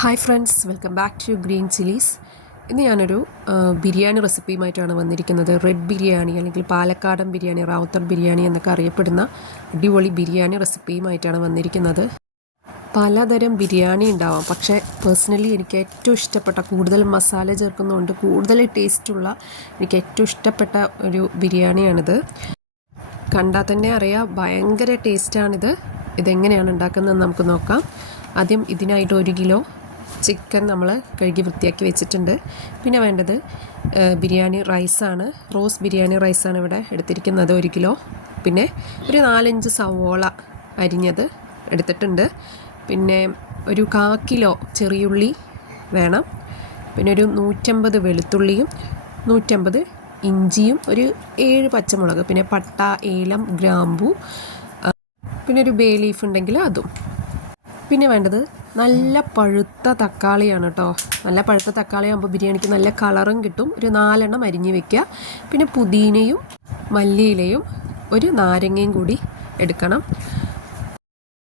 Hi friends welcome back to green chillies. ഇന്ന് ഞാനൊരു ബിരിയാണി റെസിപ്പിയുമായിട്ടാണ് വന്നിരിക്കുന്നത്. റെഡ് ബിരിയാണി അല്ലെങ്കിൽ പാലക്കാടൻ ബിരിയാണി റാവുത്തർ ബിരിയാണി എന്നൊക്കെ അറിയപ്പെടുന്ന അടിപൊളി ബിരിയാണി റെസിപ്പിയുമായിട്ടാണ് വന്നിരിക്കുന്നത്. പലതരം ബിരിയാണി ഉണ്ടാവാം. പക്ഷേ പേഴ്സണലി എനിക്ക് ഏറ്റവും ഇഷ്ടപ്പെട്ട കൂടുതൽ മസാല ചേർക്കുന്നതുകൊണ്ട് കൂടുതൽ ടേസ്റ്റുള്ള എനിക്ക് ഏറ്റവും ഇഷ്ടപ്പെട്ട ഒരു ബിരിയാണിയാണിത്. കണ്ടാൽ തന്നെ അറിയാം ഭയങ്കര ടേസ്റ്റാണിത്. ഇതെങ്ങനെയാണ് ഉണ്ടാക്കുന്നതെന്ന് നമുക്ക് നോക്കാം. ആദ്യം ഇതിനായിട്ട് ഒരു കിലോ ചിക്കൻ നമ്മൾ കഴുകി വൃത്തിയാക്കി വെച്ചിട്ടുണ്ട്. പിന്നെ വേണ്ടത് ബിരിയാണി റൈസാണ്. റോസ് ബിരിയാണി റൈസാണ് ഇവിടെ എടുത്തിരിക്കുന്നത് ഒരു കിലോ. പിന്നെ ഒരു നാലഞ്ച് സവോള അരിഞ്ഞത് എടുത്തിട്ടുണ്ട്. പിന്നെ ഒരു കാ കിലോ ചെറിയുള്ളി വേണം. പിന്നെ ഒരു നൂറ്റമ്പത് വെളുത്തുള്ളിയും നൂറ്റമ്പത് ഇഞ്ചിയും ഒരു ഏഴ് പച്ചമുളക്. പിന്നെ പട്ട ഏലം ഗ്രാമ്പു പിന്നെ ഒരു ബേ ലീഫ് ഉണ്ടെങ്കിൽ അതും. പിന്നെ വേണ്ടത് നല്ല പഴുത്ത തക്കാളിയാണ് കേട്ടോ നല്ല പഴുത്ത തക്കാളി ആകുമ്പോൾ ബിരിയാണിക്ക് നല്ല കളറും കിട്ടും. ഒരു നാലെണ്ണം അരിഞ്ഞ് വെക്കുക പിന്നെ പുതിനയും മല്ലിയിലയും ഒരു നാരങ്ങയും കൂടി എടുക്കണം.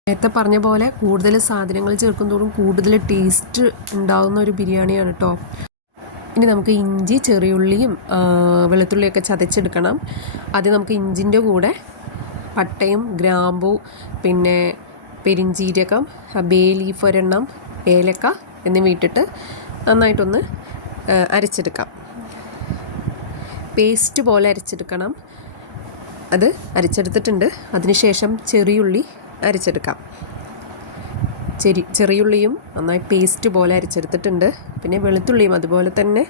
നേരത്തെ പറഞ്ഞ പോലെ കൂടുതൽ സാധനങ്ങൾ ചേർക്കുന്നതോടും കൂടുതൽ ടേസ്റ്റ് ഉണ്ടാകുന്ന ഒരു ബിരിയാണിയാണ് കേട്ടോ ഇനി നമുക്ക് ഇഞ്ചി ചെറിയുള്ളിയും വെളുത്തുള്ളിയൊക്കെ ചതച്ചെടുക്കണം. ആദ്യം നമുക്ക് ഇഞ്ചിന്റെ കൂടെ പട്ടയും ഗ്രാമ്പു പിന്നെ പെരിഞ്ചീരകം ബേ ലീഫ് ഒരെണ്ണം ഏലക്ക എന്നിവ ഇട്ടിട്ട് നന്നായിട്ടൊന്ന് അരച്ചെടുക്കാം. പേസ്റ്റ് പോലെ അരച്ചെടുക്കണം. അത് അരച്ചെടുത്തിട്ടുണ്ട്. അതിനുശേഷം ചെറിയുള്ളി അരച്ചെടുക്കാം. ചെറി ചെറിയുള്ളിയും നന്നായി പേസ്റ്റ് പോലെ അരച്ചെടുത്തിട്ടുണ്ട്. പിന്നെ വെളുത്തുള്ളിയും അതുപോലെ തന്നെ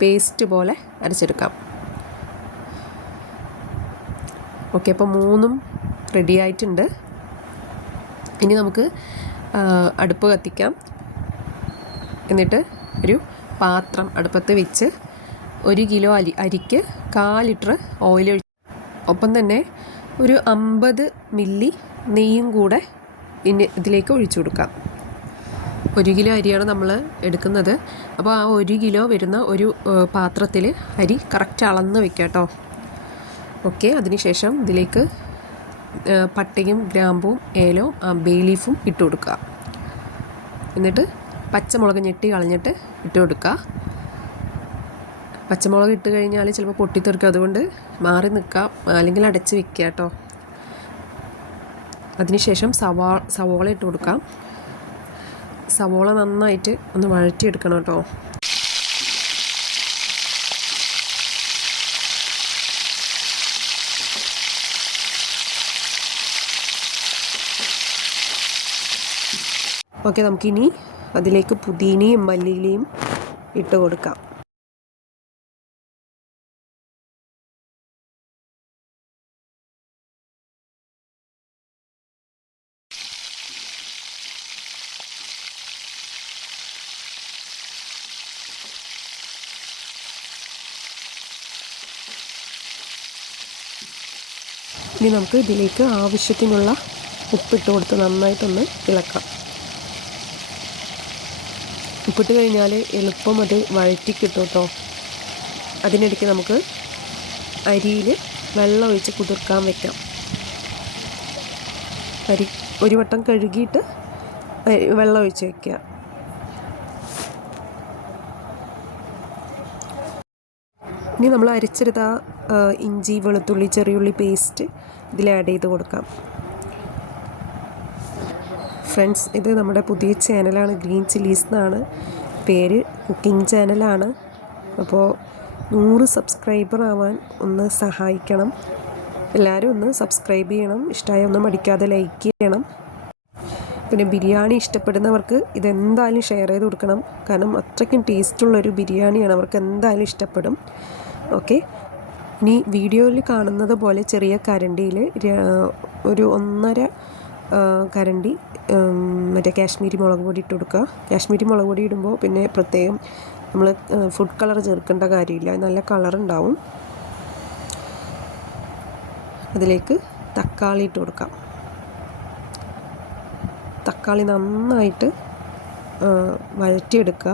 പേസ്റ്റ് പോലെ അരച്ചെടുക്കാം. ഓക്കെ അപ്പോൾ മൂന്നും റെഡി ആയിട്ടുണ്ട്. ഇനി നമുക്ക് അടുപ്പ് കത്തിക്കാം. എന്നിട്ട് ഒരു പാത്രം അടുപ്പത്ത് വെച്ച് ഒരു കിലോ അരി അരിക്ക് കാൽ ലിറ്റർ ഓയിൽ ഒഴിച്ച് ഒപ്പം തന്നെ ഒരു അമ്പത് മില്ലി നെയ്യും കൂടെ ഇനി ഇതിലേക്ക് ഒഴിച്ചു കൊടുക്കാം. ഒരു കിലോ അരിയാണ് നമ്മൾ എടുക്കുന്നത്. അപ്പോൾ ആ ഒരു കിലോ വരുന്ന ഒരു പാത്രത്തിൽ അരി കറക്റ്റ് അളന്ന് വെക്കാം കേട്ടോ ഓക്കെ അതിനുശേഷം ഇതിലേക്ക് പട്ടയും ഗ്രാമ്പും ഏലവും ബേ ലീഫും ഇട്ട് കൊടുക്കുക. എന്നിട്ട് പച്ചമുളക് ഞെട്ടി കളഞ്ഞിട്ട് ഇട്ട് കൊടുക്കുക. പച്ചമുളക് ഇട്ട് കഴിഞ്ഞാൽ ചിലപ്പോൾ പൊട്ടിത്തെറിക്കും. അതുകൊണ്ട് മാറി നിൽക്കാം അല്ലെങ്കിൽ അടച്ച് വെക്കുക കേട്ടോ. അതിനുശേഷം സവാ സവോള ഇട്ട് കൊടുക്കാം. സവോള നന്നായിട്ട് ഒന്ന് വഴറ്റിയെടുക്കണം കേട്ടോ. ഓക്കെ നമുക്കിനി അതിലേക്ക് പുതിനയും മല്ലിയിലയും ഇട്ട് കൊടുക്കാം. ഇനി നമുക്ക് ഇതിലേക്ക് ആവശ്യത്തിനുള്ള ഉപ്പിട്ട് കൊടുത്ത് നന്നായിട്ടൊന്ന് ഇളക്കാം. ഉപ്പിട്ട് കഴിഞ്ഞാൽ എളുപ്പം അത് വഴറ്റി കിട്ടും കേട്ടോ അതിനിടയ്ക്ക് നമുക്ക് അരിയിൽ വെള്ളം ഒഴിച്ച് കുതിർക്കാൻ വെക്കാം. അരി ഒരു വട്ടം കഴുകിയിട്ട് വെള്ളം ഒഴിച്ച് വെക്കുക. ഇനി നമ്മൾ അരച്ചെടുത്ത ഇഞ്ചി വെളുത്തുള്ളി ചെറിയുള്ളി പേസ്റ്റ് ഇതിൽ ആഡ് ചെയ്ത് കൊടുക്കാം. ഫ്രണ്ട്സ് ഇത് നമ്മുടെ പുതിയ ചാനലാണ് ഗ്രീൻ ചില്ലീസ് എന്നാണ് പേര്. കുക്കിംഗ് ചാനലാണ്. അപ്പോൾ നൂറ് സബ്സ്ക്രൈബർ ആവാൻ ഒന്ന് സഹായിക്കണം. എല്ലാവരും ഒന്ന് സബ്സ്ക്രൈബ് ചെയ്യണം. ഇഷ്ടമായ ഒന്നും മടിക്കാതെ ലൈക്ക് ചെയ്യണം. പിന്നെ ബിരിയാണി ഇഷ്ടപ്പെടുന്നവർക്ക് ഇതെന്തായാലും ഷെയർ ചെയ്ത് കൊടുക്കണം. കാരണം അത്രയ്ക്കും ടേസ്റ്റുള്ളൊരു ബിരിയാണിയാണ്. അവർക്ക് എന്തായാലും ഇഷ്ടപ്പെടും. ഓക്കെ. ഇനി വീഡിയോയിൽ കാണുന്നത് പോലെ ചെറിയ കരണ്ടിയിൽ ഒരു ഒന്നര കരണ്ടി മറ്റേ കാശ്മീരി മുളക് പൊടി ഇട്ട് കൊടുക്കുക. കാശ്മീരി മുളക് പൊടി ഇടുമ്പോൾ പിന്നെ പ്രത്യേകം നമ്മൾ ഫുഡ് കളർ ചേർക്കേണ്ട കാര്യമില്ല. നല്ല കളർ ഉണ്ടാവും. അതിലേക്ക് തക്കാളി ഇട്ട് കൊടുക്കാം. തക്കാളി നന്നായിട്ട് വഴറ്റിയെടുക്കുക.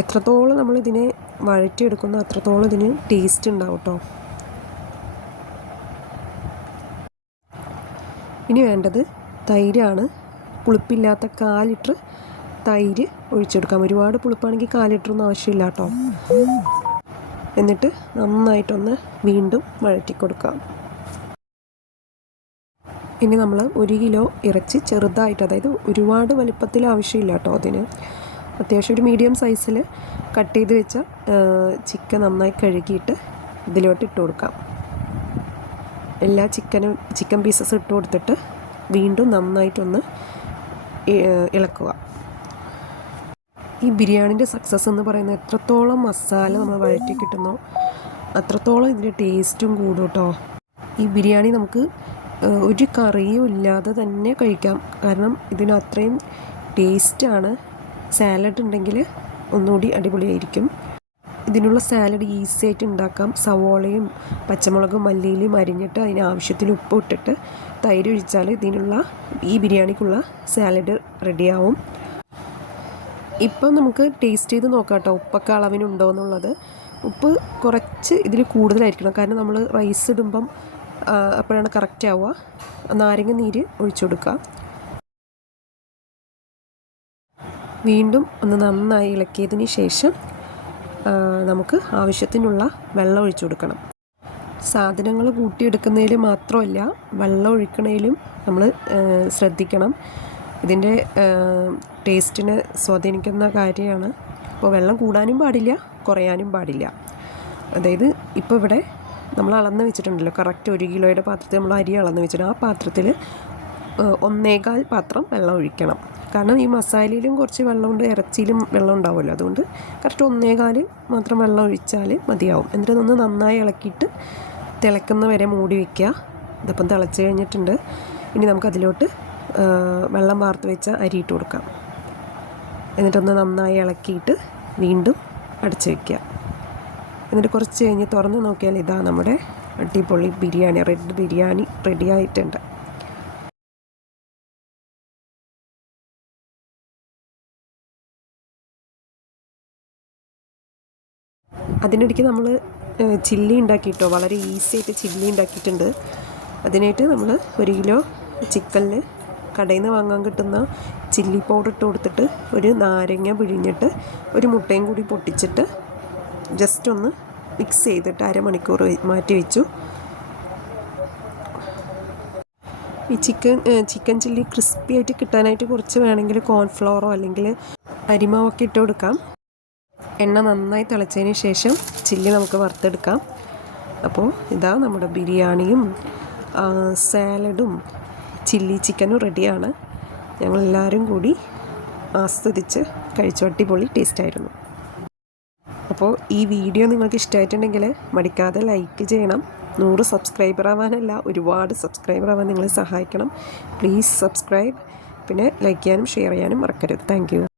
എത്രത്തോളം നമ്മൾ നമ്മളിതിനെ വഴറ്റിയെടുക്കുന്നോ അത്രത്തോളം ഇതിന് ടേസ്റ്റ് ഉണ്ടാവും കേട്ടോ ഇനി വേണ്ടത് തൈരാണ്. പുളിപ്പില്ലാത്ത കാൽ ലിറ്റർ തൈര് ഒഴിച്ചെടുക്കാം. ഒരുപാട് പുളിപ്പാണെങ്കിൽ കാൽ ലിറ്ററൊന്നും ആവശ്യമില്ല കേട്ടോ. എന്നിട്ട് നന്നായിട്ടൊന്ന് വീണ്ടും വഴറ്റി കൊടുക്കാം ഇനി നമ്മൾ ഒരു കിലോ ഇറച്ചി ചെറുതായിട്ട് അതായത് ഒരുപാട് വലിപ്പത്തിൽ ആവശ്യമില്ല കേട്ടോ അതിന്. അത്യാവശ്യം ഒരു മീഡിയം സൈസിൽ കട്ട് ചെയ്ത് വെച്ച ചിക്കൻ നന്നായി കഴുകിയിട്ട് ഇതിലോട്ട് ഇട്ട് കൊടുക്കാം. എല്ലാ ചിക്കനും ചിക്കൻ പീസസ് ഇട്ട് കൊടുത്തിട്ട് വീണ്ടും നന്നായിട്ടൊന്ന് ഇളക്കുക. ഈ ബിരിയാണിന്റെ സക്സസ് എന്ന് പറയുന്നത് എത്രത്തോളം മസാല നമ്മൾ വഴറ്റി കിട്ടുന്നോ അത്രത്തോളം ഇതിന്റെ ടേസ്റ്റും കൂടും കേട്ടോ ഈ ബിരിയാണി നമുക്ക് ഒരു കറിയും ഇല്ലാതെ തന്നെ കഴിക്കാം. കാരണം ഇതിന് അത്രയും ടേസ്റ്റാണ് സാലഡ് ഉണ്ടെങ്കിൽ ഒന്നുകൂടി അടിപൊളിയായിരിക്കും. ഇതിനുള്ള സാലഡ് ഈസി ആയിട്ട് ഉണ്ടാക്കാം. സവോളയും പച്ചമുളകും മല്ലിയിലും അരിഞ്ഞിട്ട് അതിന് ആവശ്യത്തിന് ഉപ്പ് ഇട്ടിട്ട് തൈര് ഒഴിച്ചാൽ ഇതിനുള്ള ഈ ബിരിയാണിക്കുള്ള സാലഡ് റെഡിയാവും ഇപ്പം നമുക്ക് ടേസ്റ്റ് ചെയ്ത് നോക്കാം കേട്ടോ ഉപ്പൊക്കെ അളവിനുണ്ടോ എന്നുള്ളത്. ഉപ്പ് കുറച്ച് ഇതിൽ കൂടുതലായിരിക്കണം. കാരണം നമ്മൾ റൈസ് ഇടുമ്പം അപ്പോഴാണ് കറക്റ്റ് ആവുക. നാരങ്ങ നീര് ഒഴിച്ചു കൊടുക്കുക വീണ്ടും ഒന്ന് നന്നായി ഇളക്കിയതിന് ശേഷം നമുക്ക് ആവശ്യത്തിനുള്ള വെള്ളം ഒഴിച്ചു കൊടുക്കണം. സാധനങ്ങൾ കൂട്ടിയെടുക്കുന്നതിൽ മാത്രമല്ല വെള്ളം ഒഴിക്കണേലും നമ്മൾ ശ്രദ്ധിക്കണം. ഇതിന്റെ ടേസ്റ്റിനെ സ്വാധീനിക്കുന്ന കാര്യമാണ്. അപ്പോൾ വെള്ളം കൂടാനും പാടില്ല കുറയാനും പാടില്ല. അതായത് ഇപ്പോൾ ഇവിടെ നമ്മൾ അളന്ന് വെച്ചിട്ടുണ്ടല്ലോ കറക്റ്റ് ഒരു കിലോയുടെ പാത്രത്തിൽ നമ്മൾ അരി അളന്ന് വെച്ചിട്ട് ആ പാത്രത്തിൽ ഒന്നേകാൽ പാത്രം വെള്ളം ഒഴിക്കണം. കാരണം ഈ മസാലയിലും കുറച്ച് വെള്ളമുണ്ട് ഇറച്ചിയിലും വെള്ളം ഉണ്ടാവുമല്ലോ. അതുകൊണ്ട് കറക്റ്റ് ഒന്നേകാൽ മാത്രം വെള്ളം ഒഴിച്ചാൽ മതിയാവും. എന്നിട്ട് ഒന്ന് നന്നായി ഇളക്കിയിട്ട് തിളക്കുന്ന വരെ മൂടി വയ്ക്കുക ഇതിപ്പം തിളച്ച് കഴിഞ്ഞിട്ടുണ്ട്. ഇനി നമുക്കതിലോട്ട് വെള്ളം വാർത്ത് വെച്ച അരി ഇട്ട് കൊടുക്കാം. എന്നിട്ടൊന്ന് നന്നായി ഇളക്കിയിട്ട് വീണ്ടും അടച്ച് വയ്ക്കുക എന്നിട്ട് കുറച്ച് കഴിഞ്ഞ് തുറന്ന് നോക്കിയാൽ ഇതാ നമ്മുടെ അടിപൊളി ബിരിയാണി റെഡ് ബിരിയാണി റെഡി അതിനിടയ്ക്ക് നമ്മൾ ചില്ലി ഉണ്ടാക്കിയിട്ടോ വളരെ ഈസി ആയിട്ട് ചില്ലി ഉണ്ടാക്കിയിട്ടുണ്ട്. അതിനായിട്ട് നമ്മൾ ഒരു കിലോ ചിക്കനിൽ കടയിൽ നിന്ന് വാങ്ങാൻ കിട്ടുന്ന ചില്ലി പൗഡർ ഇട്ട് കൊടുത്തിട്ട് ഒരു നാരങ്ങ പിഴിഞ്ഞിട്ട് ഒരു മുട്ടയും കൂടി പൊട്ടിച്ചിട്ട് ജസ്റ്റ് ഒന്ന് മിക്സ് ചെയ്തിട്ട് അരമണിക്കൂർ മാറ്റി വെച്ചു. ഈ ചിക്കൻ ചിക്കൻ ചില്ലി ക്രിസ്പി ആയിട്ട് കിട്ടാനായിട്ട് കുറച്ച് വേണമെങ്കിൽ കോൺഫ്ലവറോ അല്ലെങ്കിൽ അരിമാവൊക്കെ ഇട്ട് കൊടുക്കാം. എണ്ണ നന്നായി തിളച്ചതിന് ശേഷം ചില്ലി നമുക്ക് വറുത്തെടുക്കാം. അപ്പോൾ ഇതാ നമ്മുടെ ബിരിയാണിയും സാലഡും ചില്ലി ചിക്കനും റെഡിയാണ്. ഞങ്ങളെല്ലാവരും കൂടി ആസ്വദിച്ച് കഴിച്ചു. അടിപൊളി ടേസ്റ്റായിരുന്നു അപ്പോൾ ഈ വീഡിയോ നിങ്ങൾക്ക് ഇഷ്ടമായിട്ടുണ്ടെങ്കിൽ മടിക്കാതെ ലൈക്ക് ചെയ്യണം. നൂറ് സബ്സ്ക്രൈബർ ആവാനല്ല ഒരുപാട് സബ്സ്ക്രൈബർ ആവാൻ നിങ്ങളെ സഹായിക്കണം. പ്ലീസ് സബ്സ്ക്രൈബ് പിന്നെ ലൈക്ക് ചെയ്യാനും ഷെയർ ചെയ്യാനും മറക്കരുത്. താങ്ക്